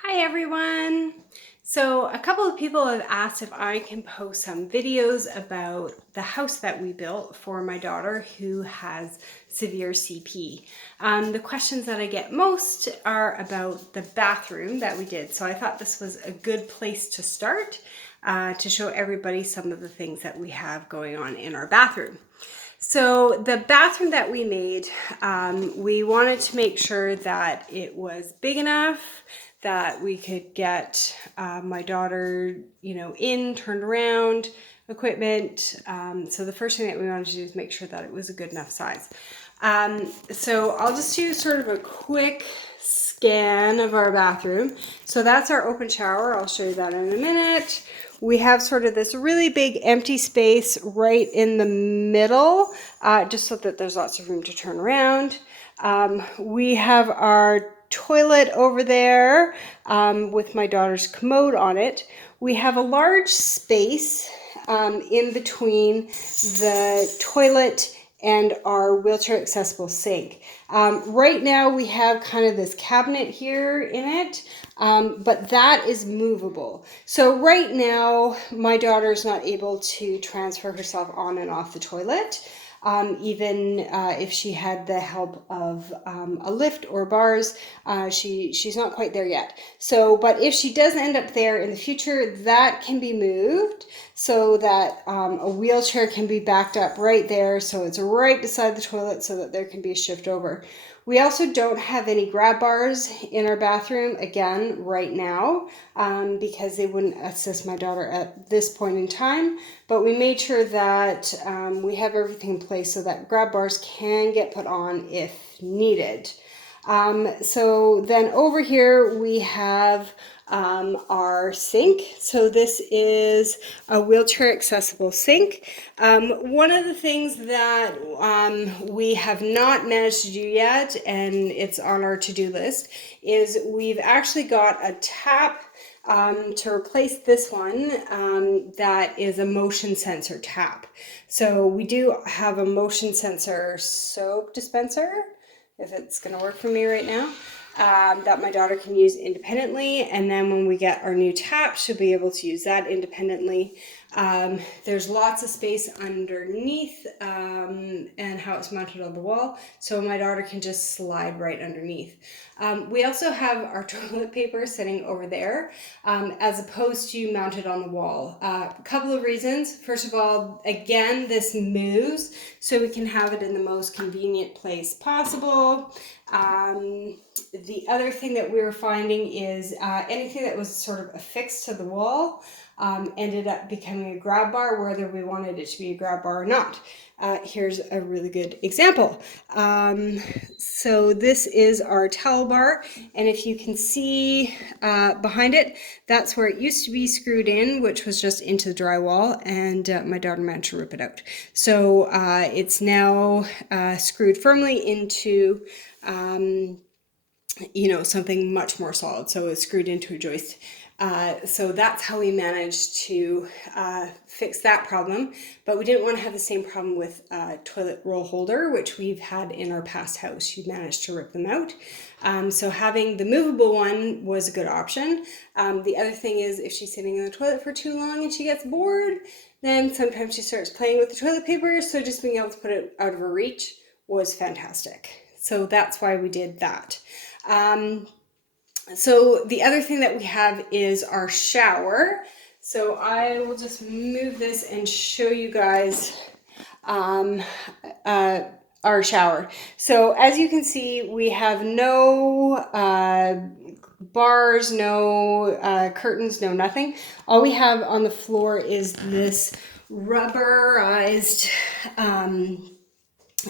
Hi everyone! So a couple of people have asked if I can post some videos about the house that we built for my daughter who has severe CP. The questions that I get most are about the bathroom that we did. So I thought this was a good place to start to show everybody some of the things that we have going on in our bathroom. So the bathroom that we made, we wanted to make sure that it was big enough that we could get my daughter, in, turned around, equipment. So the first thing that we wanted to do is make sure that it was a good enough size. So I'll just do sort of a quick scan of our bathroom. So that's our open shower. I'll show you that in a minute. We have sort of this really big empty space right in the middle, just so that there's lots of room to turn around. We have our toilet over there with my daughter's commode on it. We have a large space in between the toilet and our wheelchair accessible sink. Right now we have kind of this cabinet here in it, but that is movable. So right now my daughter is not able to transfer herself on and off the toilet. Even if she had the help of a lift or bars, she's not quite there yet. So, but if she does end up there in the future, that can be moved so that a wheelchair can be backed up right there. So it's right beside the toilet so that there can be a shift over. We also don't have any grab bars in our bathroom, again, right now, because they wouldn't assist my daughter at this point in time. But we made sure that we have everything in place so that grab bars can get put on if needed. So then over here we have our sink. So this is a wheelchair accessible sink. One of the things that we have not managed to do yet, and it's on our to-do list, is we've actually got a tap to replace this one that is a motion sensor tap. So we do have a motion sensor soap dispenser, if it's going to work for me right now, that my daughter can use independently. And then when we get our new tap, she'll be able to use that independently. There's lots of space underneath and how it's mounted on the wall, so my daughter can just slide right underneath. We also have our toilet paper sitting over there as opposed to mounted on the wall. A couple of reasons. First of all, again, this moves, so we can have it in the most convenient place possible. The other thing that we were finding is anything that was sort of affixed to the wall ended up becoming a grab bar, whether we wanted it to be a grab bar or not. Here's a really good example. So this is our towel bar, and if you can see behind it, that's where it used to be screwed in, which was just into the drywall, and my daughter managed to rip it out. So it's now screwed firmly into something much more solid. So it's screwed into a joist. So that's how we managed to fix that problem. But we didn't want to have the same problem with toilet roll holder, which we've had in our past house. You managed to rip them out. So having the movable one was a good option. The other thing is, if she's sitting in the toilet for too long and she gets bored, then sometimes she starts playing with the toilet paper. So just being able to put it out of her reach was fantastic. So that's why we did that. So the other thing that we have is our shower. So I will just move this and show you guys our shower. So as you can see, we have no bars, no curtains, no nothing. All we have on the floor is this rubberized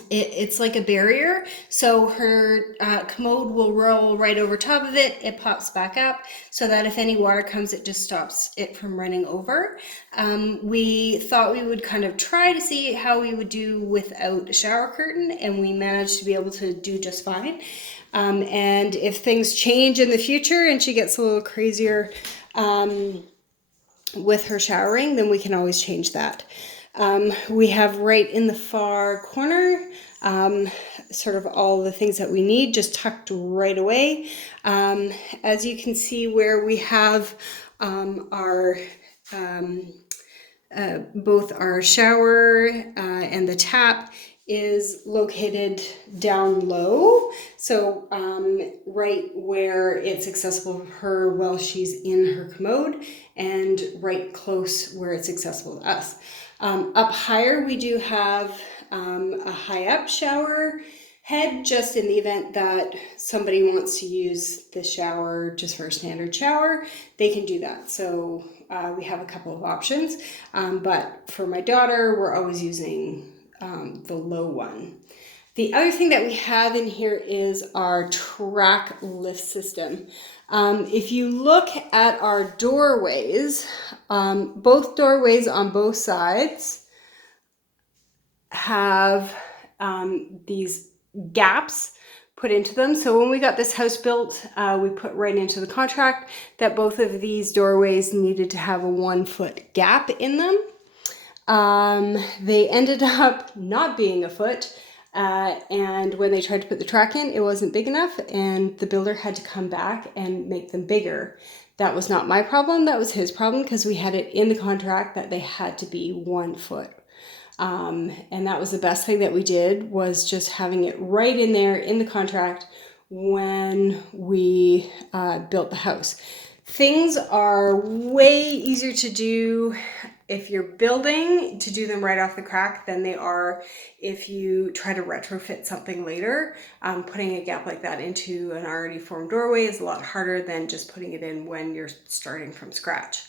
it's like a barrier, so her commode will roll right over top of it. It pops back up so that if any water comes, it just stops it from running over. We thought we would kind of try to see how we would do without a shower curtain, and we managed to be able to do just fine. And if things change in the future and she gets a little crazier with her showering, then we can always change that. We have right in the far corner sort of all the things that we need just tucked right away. As you can see where we have our both our shower and the tap is located down low, so right where it's accessible for her while she's in her commode, and right close where it's accessible to us. Up higher we do have a high up shower head, just in the event that somebody wants to use the shower just for a standard shower, they can do that. So we have a couple of options, but for my daughter, we're always using the low one. The other thing that we have in here is our track lift system. If you look at our doorways, both doorways on both sides have these gaps put into them. So when we got this house built, we put right into the contract that both of these doorways needed to have a 1 foot gap in them. They ended up not being a foot, and when they tried to put the track in, it wasn't big enough, and the builder had to come back and make them bigger. That was not my problem, that was his problem, because we had it in the contract that they had to be 1 foot. And that was the best thing that we did, was just having it right in there in the contract when we built the house. Things are way easier to do if you're building, to do them right off the crack, than they are if you try to retrofit something later. Putting a gap like that into an already formed doorway is a lot harder than just putting it in when you're starting from scratch.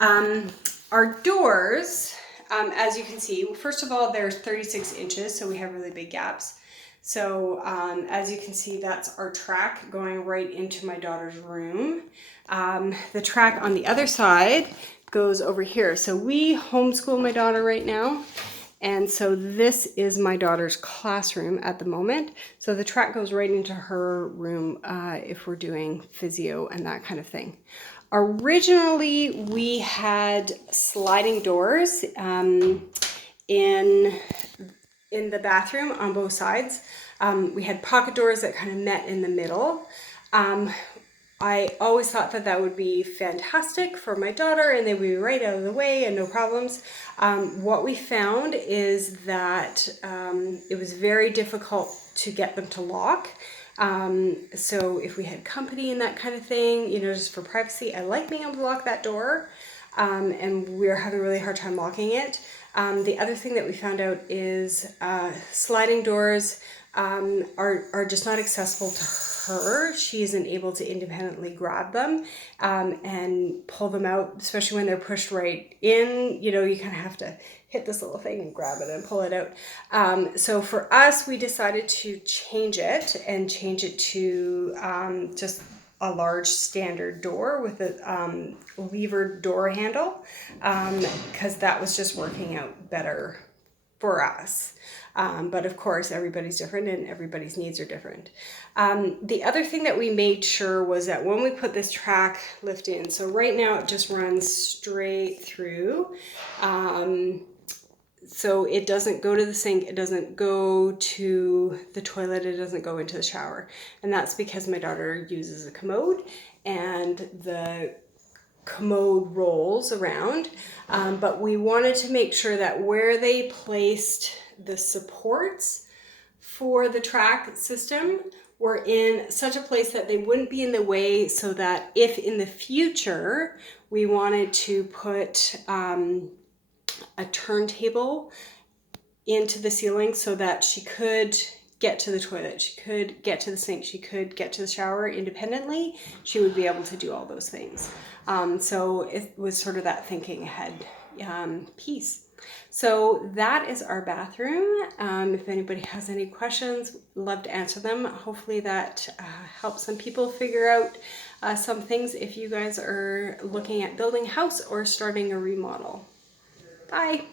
Our doors, as you can see, first of all, they're 36 inches, so we have really big gaps. So as you can see, that's our track going right into my daughter's room. The track on the other side goes over here. So we homeschool my daughter right now, and so this is my daughter's classroom at the moment. So the track goes right into her room if we're doing physio and that kind of thing. Originally, we had sliding doors in the bathroom on both sides. We had pocket doors that kind of met in the middle. I always thought that that would be fantastic for my daughter, and they would be right out of the way and no problems. What we found is that it was very difficult to get them to lock. So if we had company and that kind of thing, you know, just for privacy, I like being able to lock that door. And we're having a really hard time locking it. The other thing that we found out is sliding doors are just not accessible to her. She isn't able to independently grab them and pull them out, especially when they're pushed right in. You know, you kind of have to hit this little thing and grab it and pull it out. So for us, we decided to change it to just a large standard door with a levered door handle, because that was just working out better for us. But of course, everybody's different and everybody's needs are different. The other thing that we made sure was that when we put this track lift in, so right now it just runs straight through. So it doesn't go to the sink, it doesn't go to the toilet, it doesn't go into the shower. And that's because my daughter uses a commode, and the commode rolls around. But we wanted to make sure that where they placed the supports for the track system were in such a place that they wouldn't be in the way, so that if in the future we wanted to put a turntable into the ceiling so that she could get to the toilet, she could get to the sink, she could get to the shower independently, she would be able to do all those things. So it was sort of that thinking ahead piece. So that is our bathroom. If anybody has any questions, love to answer them. Hopefully that helps some people figure out some things if you guys are looking at building a house or starting a remodel. Bye.